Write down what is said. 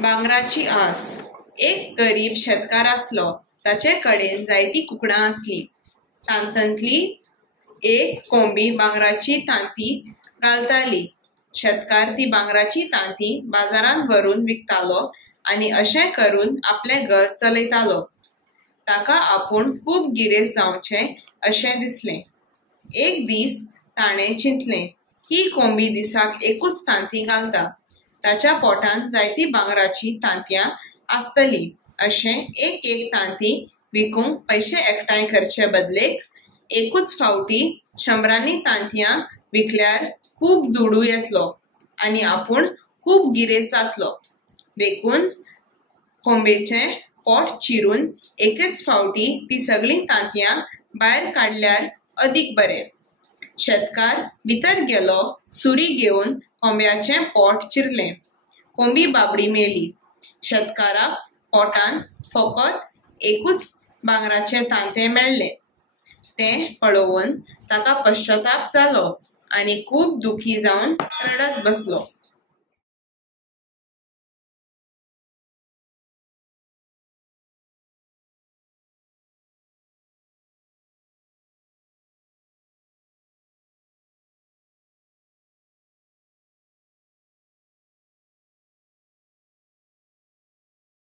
भांगराची आस। एक गरीब शेतकार आसलो। ताचे कडेन जायती कुकडां आसली। तांतंतली एक कोंबी भांगराची तांती घालताली। शेतकार ती भांगराची तांती बाजारांत व्हरून विकतालो आनी अशें करून आपलें घर चलयतालो। ताका आपूण खूब गिरेस्त जावचें अशें दिसलें। एक दीस ताणें चिंतलें, ही कोंबी दिसाक एकूच तांती घालता। ताच्या पोटांत जायती भांगराची तांतयां आसतली। अशें एक तांती विकूंक पयशे एकठांय करचे बदलेक एकूच फावटी 100 तांतयां विकल्यार खूब दुडू येतलो आनी आपूण खूब गिरेस्त जातलो। देखून कोंबेचें पोट चिरून एकच फावटी ती सगळीं तांतयां भायर काडल्यार अदीक बरें। शेतकार भितर गेलो, सुरी घेवन कोंब्याचें पोट चिरलें। कोंबी बाबडी मेली। शेतकाराक पोटांत फकत एकूच भांगराचें तांतें मेळ्ळें। तें पळोवन ताका पश्चाताप जालो आनी खूब दुखी जावन रडत बसलो।